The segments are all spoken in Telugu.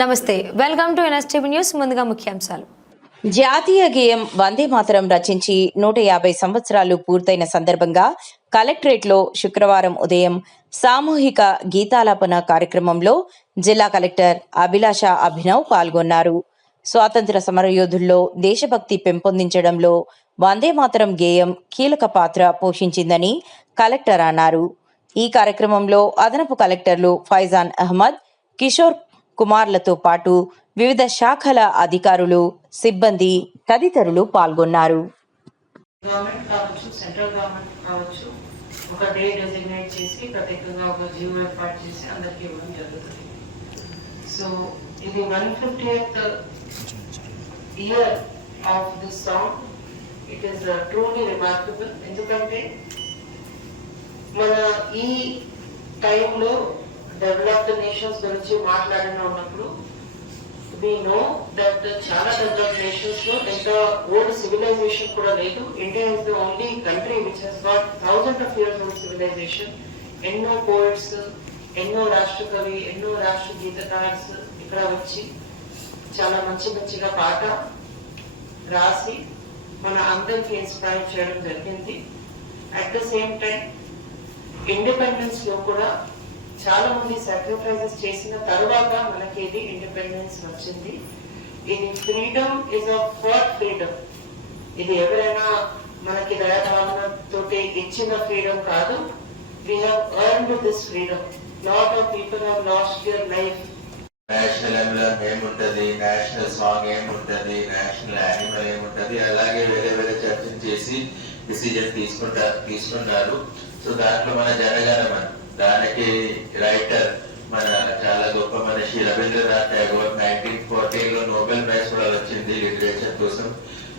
నమస్తే వెల్కమ్ టు ఎన్ఎస్టీవీ న్యూస్ ముందుగా ముఖ్యాంశాలు. జాతీయ గేయం వందే మాతరం రచించి నూట యాభై సంవత్సరాలు పూర్తయిన సందర్భంగా కలెక్టరేట్లో శుక్రవారం ఉదయం సామూహిక గీతాలాపన కార్యక్రమంలో జిల్లా కలెక్టర్ అభిలాష అభినవ్ పాల్గొన్నారు. స్వాతంత్ర సమరయోధుల్లో దేశభక్తి పెంపొందించడంలో వందే మాతరం గేయం కీలక పాత్ర పోషించిందని కలెక్టర్ అన్నారు. ఈ కార్యక్రమంలో అదనపు కలెక్టర్లు ఫైజాన్ అహ్మద్ కిషోర్ కుమార్లతో పాటు వివిధ శాఖల అధికారులు సిబ్బంది తదితరులు పాల్గొన్నారు. గవర్నమెంట్ కావచ్చు సెంట్రల్ గవర్నమెంట్ కావచ్చు ఒక డే డెసిగ్నేట్ చేసి ప్రత్యేకంగా ఒక జీవో ఏర్పాటు చేసి అందరికీ ఇవ్వడం జరుగుతుంది. సో ఇది one fifty year of this song it is truly remarkable ఎందుకంటే మన ఈ టైంలో డెవలప్డ్ నేషన్స్ గురించి మాట్లాడిన ఉన్నప్పుడు వి నో దట్ చాలా డెవలప్ నేషన్స్లో ఎంత ఓల్డ్ సివిలైజేషన్ కూడా లేదు. India is the only country which has got thousand of years old civilization ఎన్నో పోయిట్స్ ఎన్నో రాష్ట్ర కవి ఎన్నో రాష్ట్ర గీతకార్స్ ఇక్కడ వచ్చి చాలా మంచి మంచిగా పాట రాసి మన అందరికి ఇన్స్పైర్ చేయడం జరిగింది. అట్ ద సేమ్ టైం ఇండిపెండెన్స్లో కూడా చాలా మంది సాక్రిఫైసెస్ చేసిన తర్వాత మనకి ఇది ఇండిపెండెన్స్ వచ్చింది. ఇది freedom is a for freedom ఇది ఎవరైనా మనకి దయాభావన తోటి ఇచ్చిన ఫ్రీడమ్ కాదు. We have this freedom lot of people have lost your life national emblem ఏముంటది నేషనల్ సాంగ్ ఏముంటది నేషనల్ యానిమల్ ఏముంటది అలాగే వేరే వేరే చర్చలు చేసి డిసిజన్ తీసుకుంటారు తీసుకున్నారు. సో దాంట్లో మన జనగణమని. దానికి రైటర్ మన చాలా గొప్ప మనిషి రవీంద్రనాథ్ ఠాగూర్ నైన్టీన్ ఫోర్టీన్లో నోబెల్ ప్రైజ్ కూడా వచ్చింది లిటరేచర్ కోసం.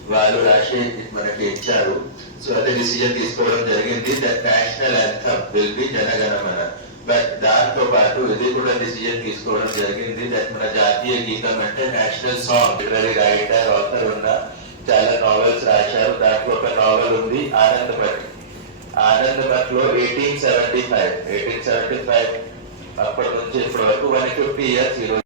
వాళ్ళు రాసి మనకి ఇచ్చారు. సో అదే డిసిజన్ తీసుకోవడం జరిగింది. That national anthem will be Jana Gana Mana. But దాంతో పాటు ఇది కూడా డిసిజన్ తీసుకోవడం జరిగింది. దట్ మన జాతీయ గీతం అంటే national song literary writer author ఉన్న చాలా నావెల్స్ రాశారు. దాంట్లో ఒక నావెల్ ఉంది ఆనందమఠి ఆనందమఠ్లో eighteen seventy five eighteen seventy five అప్పటి నుంచి ఇప్పటి వరకు వన్ ఫిఫ్టీ ఇయర్స్ ఈరోజు